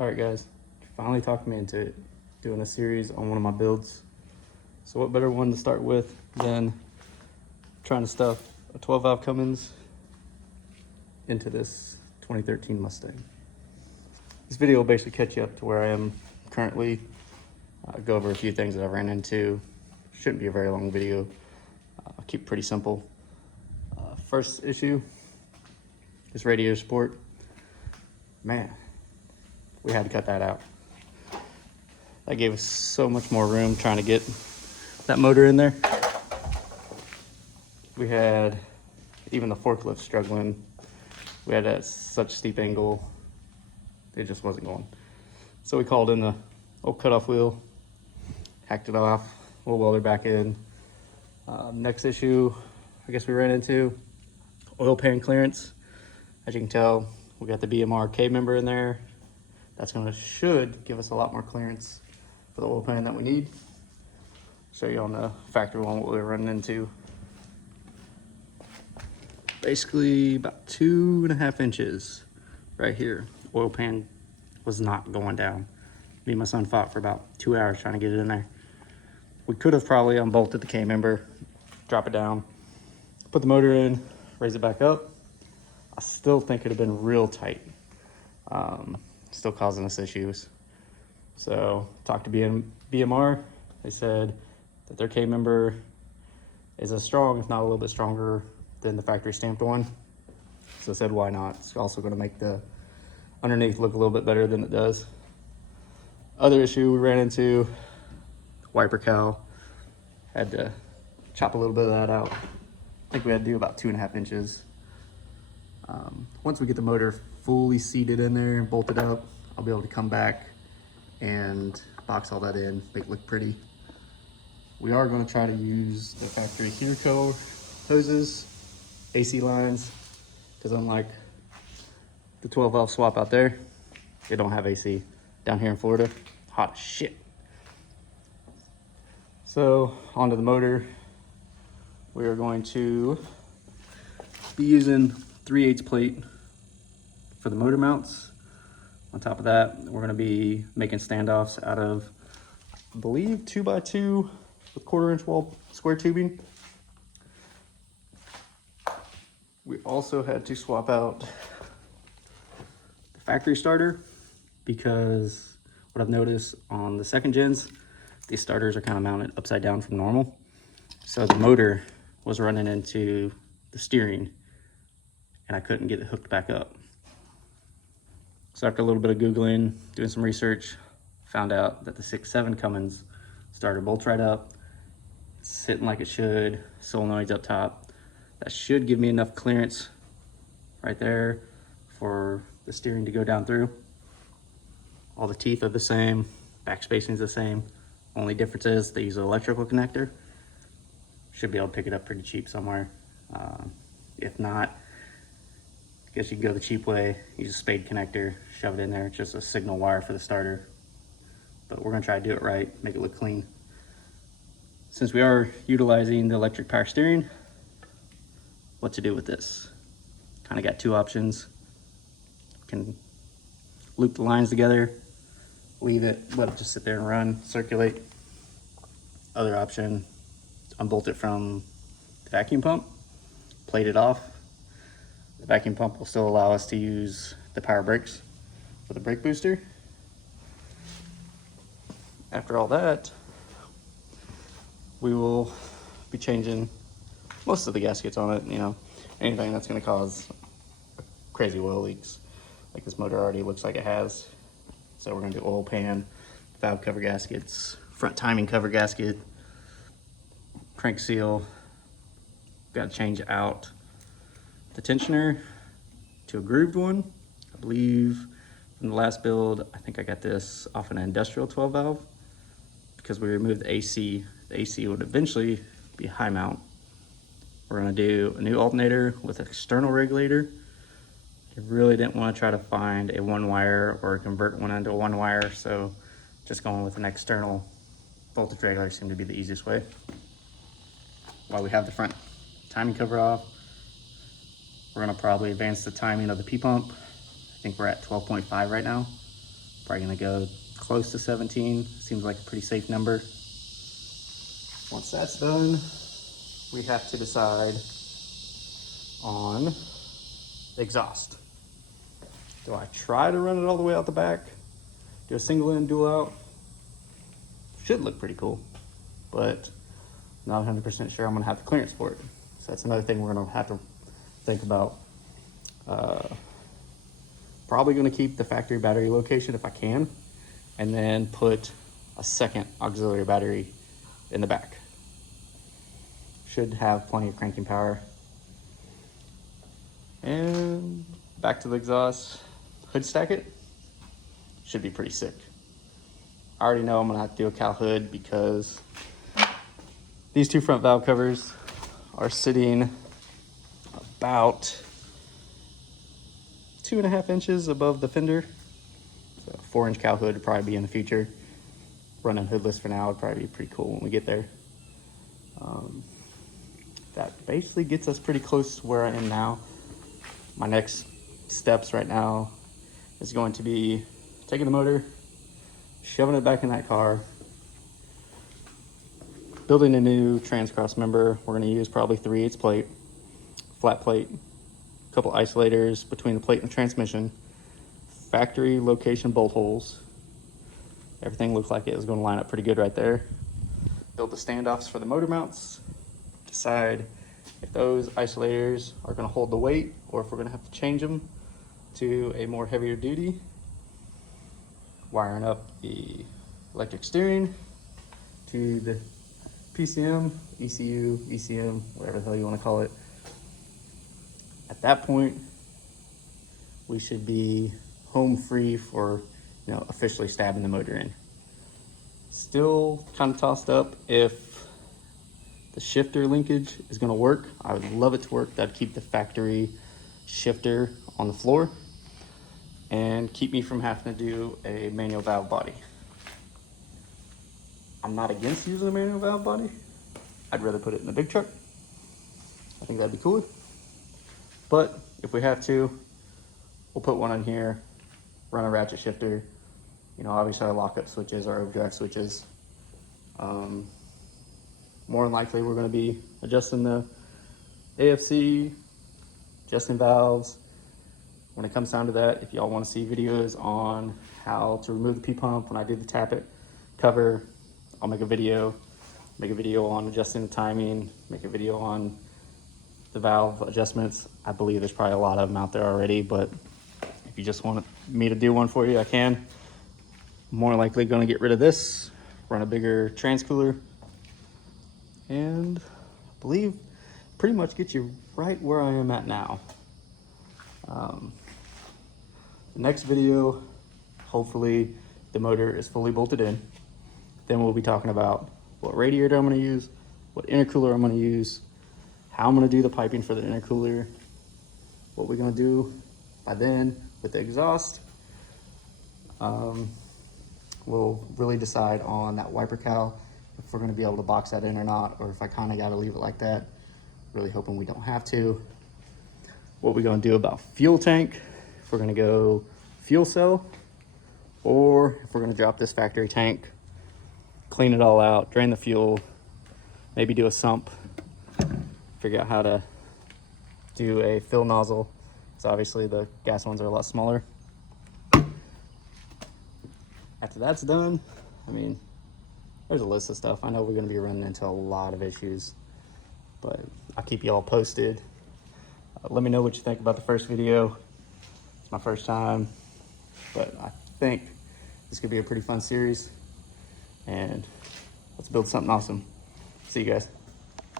All right, guys, finally talked me into doing a series on one of my builds. So what better one to start with than trying to stuff a 12 valve Cummins into this 2013 Mustang. This video will basically catch you up to where I am currently, go over a few things that I've ran into. Shouldn't be a very long video. I'll keep it pretty simple. First issue, this radiator support. Man, we had to cut that out. That gave us so much more room trying to get that motor in there. We had even the forklift struggling. We had that such steep angle, it just wasn't going. So we called in the old cutoff wheel, hacked it off, we'll weld it back in. Next issue, I guess we ran into oil pan clearance. As you can tell, we got the BMR K member in there. That's should give us a lot more clearance for the oil pan that we need. Show you on the factory one what we were running into. Basically about 2.5 inches right here. Oil pan was not going down. Me and my son fought for about 2 hours trying to get it in there. We could have probably unbolted the K member, drop it down, put the motor in, raise it back up. I still think it'd have been real tight. Still causing us issues. So talked to BMR. They said that their K member is as strong, if not a little bit stronger than the factory stamped one. So I said, why not? It's also going to make the underneath look a little bit better than it does. Other issue we ran into, wiper cowl. Had to chop a little bit of that out. I think we had to do about 2.5 inches. Once we get the motor fully seated in there and bolted up, I'll be able to come back and box all that in, make it look pretty. We are going to try to use the factory heater coil hoses, AC lines, because unlike the 12 valve swap out there, they don't have AC. Down here in Florida, hot as shit. So onto the motor, we are going to be using 3/8 plate for the motor mounts. On top of that, we're going to be making standoffs out of, I believe, 2x2 with 1/4 inch wall square tubing. We also had to swap out the factory starter because what I've noticed on the second gens, these starters are kind of mounted upside down from normal. So the motor was running into the steering and I couldn't get it hooked back up. So after a little bit of Googling, doing some research, found out that the 6.7 Cummins starter bolts right up, it's sitting like it should, solenoids up top. That should give me enough clearance right there for the steering to go down through. All the teeth are the same, back spacing is the same. Only difference is they use an electrical connector. Should be able to pick it up pretty cheap somewhere. If not, I guess you can go the cheap way, use a spade connector, shove it in there. It's just a signal wire for the starter. But we're gonna try to do it right, make it look clean. Since we are utilizing the electric power steering, what to do with this? Kind of got two options. Can loop the lines together, leave it, let it just sit there and run, circulate. Other option, unbolt it from the vacuum pump, plate it off. The vacuum pump will still allow us to use the power brakes for the brake booster. After all that, we will be changing most of the gaskets on it, you know, anything that's going to cause crazy oil leaks, like this motor already looks like it has. So we're going to do oil pan, valve cover gaskets, front timing cover gasket, crank seal. Got to change out the tensioner to a grooved one. I believe from the last build, I think I got this off an industrial 12 valve because we removed the AC. The AC would eventually be high mount. We're gonna do a new alternator with an external regulator. I really didn't want to try to find a one wire or convert one into a one wire, so just going with an external voltage regulator seemed to be the easiest way. While we have the front timing cover off, we're gonna probably advance the timing of the P-pump. I think we're at 12.5 right now. Probably gonna go close to 17. Seems like a pretty safe number. Once that's done, we have to decide on the exhaust. Do I try to run it all the way out the back? Do a single in, dual out? Should look pretty cool, but not 100% sure I'm gonna have the clearance for it. So that's another thing we're gonna have to think about. Probably gonna keep the factory battery location if I can, and then put a second auxiliary battery in the back. Should have plenty of cranking power. And back to the exhaust. Hood stack it. Should be pretty sick. I already know I'm gonna have to do a cowl hood because these two front valve covers are sitting about 2.5 inches above the fender. So 4-inch cowl hood would probably be in the future. Running hoodless for now would probably be pretty cool when we get there. That basically gets us pretty close to where I am now. My next steps right now is going to be taking the motor, shoving it back in that car, building a new trans-cross member. We're going to use probably 3/8 plate, flat plate, a couple isolators between the plate and the transmission, factory location bolt holes. Everything looks like it is going to line up pretty good right there. Build the standoffs for the motor mounts, decide if those isolators are going to hold the weight or if we're going to have to change them to a more heavier duty. Wiring up the electric steering to the PCM, ECU, ECM, whatever the hell you want to call it. At that point, we should be home free for, officially stabbing the motor in. Still kind of tossed up if the shifter linkage is going to work. I would love it to work. That'd keep the factory shifter on the floor and keep me from having to do a manual valve body. I'm not against using a manual valve body. I'd rather put it in the big truck. I think that'd be cooler. But if we have to, we'll put one in here, run a ratchet shifter, obviously our lockup switches, our overdrive switches. More than likely, we're going to be adjusting the AFC, adjusting valves. When it comes down to that, if y'all want to see videos on how to remove the P-pump when I do the tappet cover, I'll make a video on adjusting the timing, make a video on the valve adjustments. I believe there's probably a lot of them out there already, but if you just want me to do one for you, I can. More likely going to get rid of this, run a bigger trans cooler, and I believe pretty much get you right where I am at now. The next video, hopefully the motor is fully bolted in. Then we'll be talking about what radiator I'm going to use, what intercooler I'm going to use, how I'm going to do the piping for the intercooler, what we're going to do by then with the exhaust. We'll really decide on that wiper cowl, if we're going to be able to box that in or not, or if I kind of got to leave it like that. Really hoping we don't have to. What we're going to do about fuel tank, if we're going to go fuel cell, or if we're going to drop this factory tank, clean it all out, drain the fuel, maybe do a sump, figure out how to do a fill nozzle, because obviously the gas ones are a lot smaller. After that's done, there's a list of stuff. I know we're going to be running into a lot of issues, but I'll keep you all posted. Let me know what you think about the first video. It's my first time, but I think this could be a pretty fun series, and let's build something awesome. See you guys.